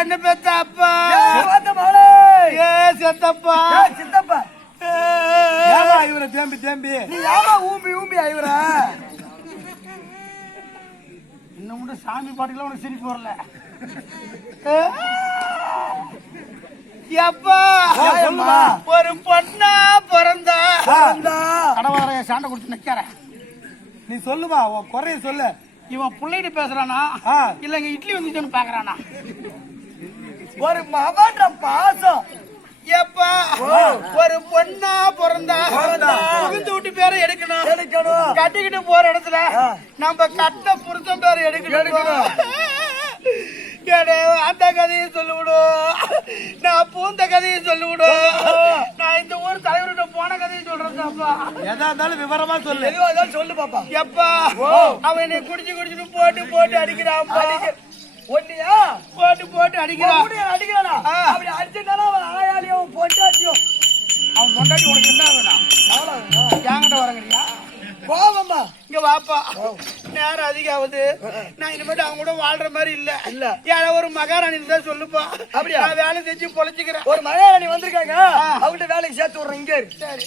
என்ன பெத்தப்பா சித்தப்பா சித்தப்பா இவர தேம்பி தேம்பி நீ ஏமா ஊம்பி ஊம்பி ஐவர இன்னும் கூட சாமி பாட்டுல உனக்கு சிரிப்பு வரல. ஒரு பொண்ணா பிறந்தா கடவாரைய சாண்டை குடிச்சு நிக்கிற நீ சொல்லுமா உன் குறைய சொல்லு. இவன் பிள்ளைகிட்ட பேசுறானா இல்லங்க இட்லி வந்துச்சுன்னு பாக்குறானா? ஒரு மகன்ற பாசம் எப்பா ஒரு பொண்ணா பிறந்தா புகுந்து விட்டு பேரை எடுக்கணும். கட்டிக்கிட்டு போற இடத்துல நம்ம கட்ட புருஷன் பேரை எடுக்கணும். அந்த கதையை சொல்லிவிடும், நான் பூந்த கதையை சொல்லிவிடும், நான் இந்த ஊர் தலைவர்கிட்ட போன கதையை சொல்றேன்ப்பா. எதா இருந்தாலும் விவரமா சொல்லு. எதுவா இருந்தாலும் சொல்லு பாப்பா. எப்பா அவன் என்னை குடிச்சு குடிச்சுட்டு போட்டு போட்டு அடிக்கிறான். ஒன்னியா போட்டு போட்டு அடிக்கிறான். அடிக்கிறானா? அப்படி அடிச்சுட்டாலும் அவன் ஆயாலியும் பொண்டாட்டியும். அவன் பொண்டாட்டி உனக்கு என்ன வேணாம்? என்கிட்ட வரங்கறியா? போவம்மா இங்க வாப்பா. நேரம் அதிகம் ஆகுது. நான் இனிமேட்டு அவங்க கூட வாழ்ற மாதிரி இல்ல. யாராவது ஒரு மகாராணி இருந்தா சொல்லுப்பா. அப்படியா? நான் வேலை செஞ்சு பொழைச்சுக்கிறேன். ஒரு மகாராணி வந்திருக்காங்க, அவகிட்ட வேலைக்கு சேர்த்து விடுறேன். இங்க சரி.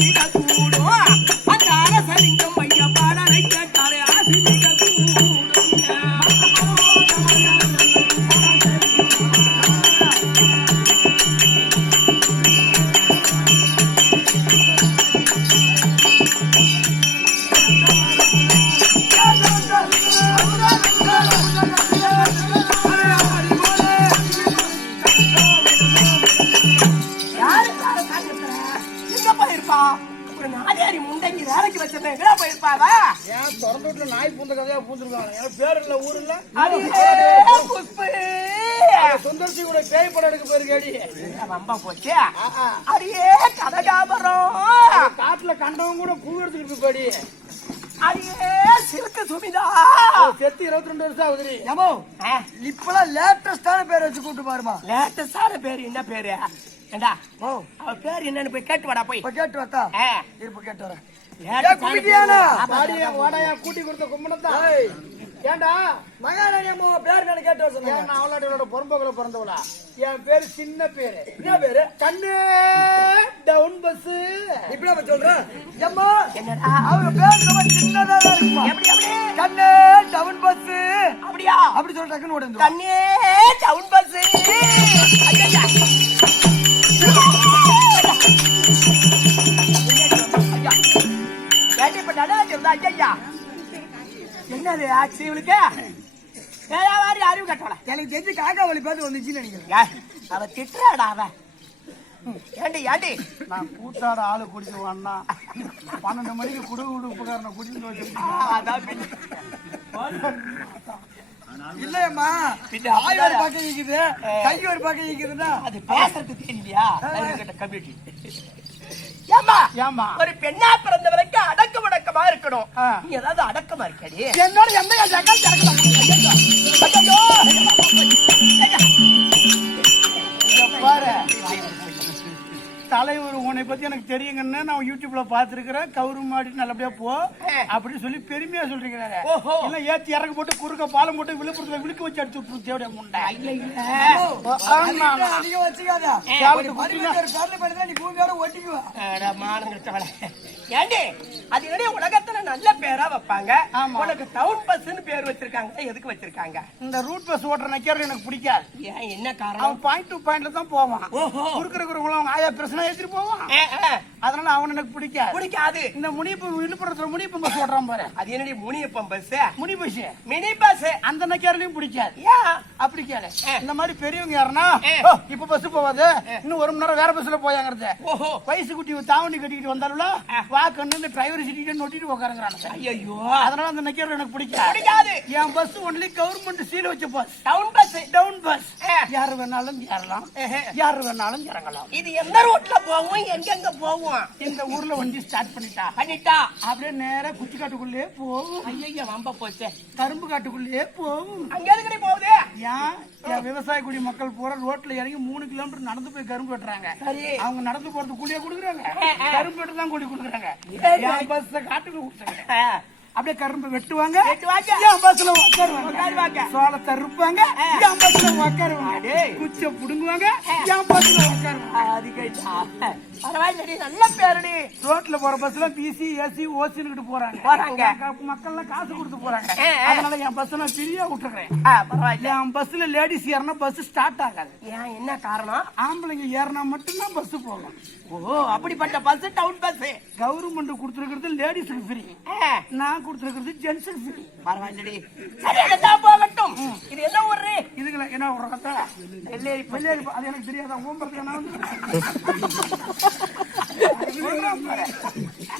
மிக கூடும் அந்த அரசலிங்கம் மைய பாடலை கேட்டாலே ஆசி மிக கூடும் ஒரு நாடேரி முண்டங்கி வேலைக்கு வச்சிருந்தேன் எங்கடா போயிருப்பாவா? ஏன் திறந்த வீட்டுல நாய் பூந்த கதையா பூந்துருக்காங்க. எனக்கு பேர் இல்ல ஊர் இல்ல. புஷ்பு சுந்தர்சி கூட பேய் படம் எடுக்க போயிருக்கேடி. ரொம்ப போச்சு. அடியே கனகாபரம் காட்டுல கண்டவங்க கூட பூ எடுத்துக்கிட்டு போடி. அடியே சிறுக்கு சுமிதா செத்து 22 வருஷம் ஆகுதுடி. ஏமோ இப்பெல்லாம் லேட்டஸ்டான பேர் வச்சு கூப்பிட்டு பாருமா. லேட்டஸ்டான பேரு என்ன பேரு? ஏண்டா அவ பேர் என்னன்னு போய் கேட்டு வாடா போய். இப்ப கேட்டு வரட்டா? இருப்பு கேட்டு வரேன். கூட்டி கொடுத்த கும்பனத்தா. ஏண்டா மகாராணி அம்மா பேர் என்ன கேட்டு வர சொன்னாங்க. அவளோட பொறம்போக்குல பிறந்தவளா? என் பேரு சின்ன பேரு. என்ன பேரு? கண்ணு டவுன் பஸ். இப்படி அப்ப சொல்றேன். அம்மா என்னடா அவங்க பேர் ரொம்ப சின்னதா இருக்குமா? எப்படி எப்படி? கண்ணு டவுன் பஸ். அப்படியா? அப்படி சொல்ற டக்குன்னு ஓடுது. கண்ணே டவுன் பஸ். ஐயா என்னது ஆச்சு இவளுக்கு? அறிவு கட்டல. எனக்கு தெரிஞ்சு காக்கா வழி பார்த்து வந்துச்சுன்னு நினைக்கிறேன். அவ திட்டுறாடா அவ. ஏண்டி ஏண்டி நான் கூட்டாட ஆளு குடிச்சுவான்னா 12 மணிக்கு குடு உபகாரணம் குடிச்சு வச்சு இல்லையம்மா வாய் ஒரு பக்கம் இருக்குது கை ஒரு பக்கம் இருக்குதுன்னா அது பேசுறது தெரியலையா? கம்யூனிட்டி ஏமா ஒரு பெண்ணா பிறந்தவருக்கு அடக்கமடக்கமா இருக்கணும். நீ ஏதாவது அடக்கமா இருக்கடி? என்னோட எந்த பாரு தலைவர் உன்னை பத்தி எனக்கு தெரியுங்கன்னு நான் யூடியூப்ல பாத்துருக்கிறேன். கவுரு மாடி நல்லபடியா போ அப்படின்னு சொல்லி பெருமையா சொல்றீங்க. இல்ல ஏத்தி இறங்க போட்டு குறுக்க பாலம் போட்டு விழுப்புரத்துல விழுக்க வச்சு அடிச்சு விட்டு தேவையா முண்டை நீங்க வச்சுக்காதா நீ பூமியோட ஒட்டிக்குவா. ஏண்டி அது என்னுடைய உலகத்துல நல்ல பேரா வைப்பாங்க. உனக்கு டவுன் பஸ்ன்னு பேர் வச்சிருக்காங்க. எதுக்கு வச்சிருக்காங்க? இந்த ரூட் பஸ் ஓட்டுற நக்கர் எனக்கு பிடிக்காது. ஏன் என்ன காரணம்? பாயிண்ட் டு பாயிண்ட்ல தான் போவான். குறுக்கிறவங்க ஆயா பிரச்சனை ஏத்திட்டு போவான். அதனால அவன் எனக்கு பிடிக்காது. இந்த விழுப்புரத்துல முனியப்பம் பஸ் ஓட்டுறான் பாரு. அது என்னடி முனியப்பம் பஸ்? முனி பஸ் மினி பஸ் அந்த நக்கர்லயும் பிடிக்காது. ஏன் அப்படி கேளு. இந்த மாதிரி பெரியவங்க யாருன்னா இப்ப பஸ் போவாது இன்னும் 1 மணி நேரம் வேற பஸ்ல போயாங்கிறது. வயசு குட்டி தாவணி கட்டிக்கிட்டு வந்தாலும் வாக்கு இந்த டிரைவர் சீட்டு நொட்டிட்டு உட்காருங்கிறாங்க. ஐயோ அதனால அந்த நக்கர் எனக்கு பிடிக்காது. என் பஸ் ஒன்லி கவர்மெண்ட் சீல் வச்ச பஸ். டவுன் பஸ் யாரு வேணாலும் ஏறலாம் யாரு வேணாலும் இறங்கலாம். இது எந்த ரூட்ல போவோம் எங்க போவோம்? இந்த ஊர்ல வண்டி ஸ்டார்ட் பண்ணிட்டா அப்படியே நேரா குச்சி காட்டுக்குள்ளே போகும். ஐயா வம்ப போச்சு. கரும்பு காட்டுக்குள்ளே போகும். அங்க எதுக்கு போகுது? ஏன் விவசாய குடி மக்கள் போற ரோட்ல இறங்கி 3 கிலோமீட்டர் நடந்து போய் கரும்பு வெட்டுறாங்க. அவங்க நடந்து போறது கூலியா கொடுக்குறாங்க. கரும்பு வெட்டு தான் கூலி கொடுக்குறாங்க. என் பஸ் காட்டுக்கு கொடுத்தாங்க. அப்படியே கரும்பு வெட்டுவாங்க. என் பஸ்ல உட்காருவாங்க. சோளத்தை இருப்பாங்க. என் பஸ்ல உட்காருவாங்க. குச்சை புடுங்குவாங்க. என் பஸ்ல உட்காருவாங்க. நல்ல பேருடி. ரோட்ல போற பஸ்ல பிசி ஏசி ஓசின்னு போறாங்க. மக்கள் எல்லாம் காசு கொடுத்து போறாங்க. அதனால என் பஸ் நான் ஃப்ரீயா விட்டுறேன். என் பஸ்ல லேடிஸ் ஏறினா பஸ் ஸ்டார்ட் ஆகாது. ஏன் என்ன காரணம்? ஆம்பளைங்க ஏறினா மட்டும்தான் பஸ் போகும். அப்படிப்பட்ட பஸ் டவுன் பஸ். கவர்மெண்ட் கொடுத்துருக்கிறது லேடிஸுக்கு ஃப்ரீ. நான் கொடுத்துருக்கிறது ஜென்ஸுக்கு ஃப்ரீ. பரவாயில்லடி. சரி அதான் போகட்டும். இது என்ன ஊரு? இதுல என்ன ஊர்றதா? வெள்ளேரி. அது எனக்கு தெரியாதா?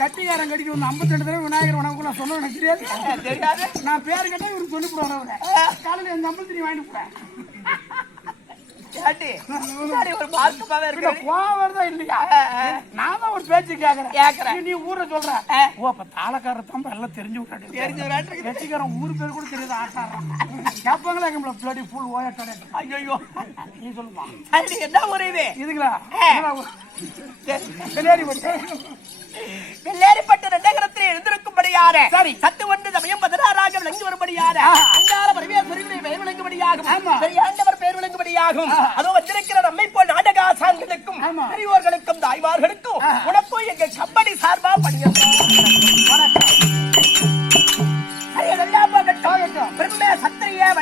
கட்டிக்காரன் கடிக்க வந்து 52 தடவை விநாயகர் வணக்கம் நான் சொன்ன எனக்கு தெரியாது. நான் பேரு கேட்டா இவருக்கு சொல்லி போடுவாங்க. காலையில எங்க அம்மன் திரி வாங்கிட்டு போறேன். ஒரு மார்க்கமாவே இருக்கு. கோவம் இல்லையா? நான் தான் ஒரு பேச்சு கேக்குறேன். நீ ஊரை சொல்ற. அப்ப தாளக்கார தம்ப எல்லாம் தெரிஞ்சு விட்டாரு. கட்சிக்காரன் ஊரு பேர் கூட தெரியாது. ஆட்டாடுறான் கேப்பாங்களா பிளாடி ஃபுல் ஓயாட்டாட. ஐயோ நீ சொல்லுமா என்ன ஊரு இது? இதுங்களா வெள்ளேரிப்பட்ட நகரத்தில் எழுந்திருக்கும்படியார சரி சத்து ஒன்று சமயம் 16ஆக விளங்கி வரும்படியார அங்கார பரமேஸ்வரியுடைய பெயர் விளங்கும்படியாகும். பெரியாண்டவர் பெயர் விளங்கும்படியாகும். அதோ வந்திருக்கிற நம்மை போல் நாடக ஆசான்களுக்கும் பெரியோர்களுக்கும் தாய்மார்களுக்கும் உனக்கும் எங்கள் கம்பெனி சார்பா பணியன்றோம். வணக்கம். ஐயா, நல்லா போகட்டும். பிரம்ம சத்திரிய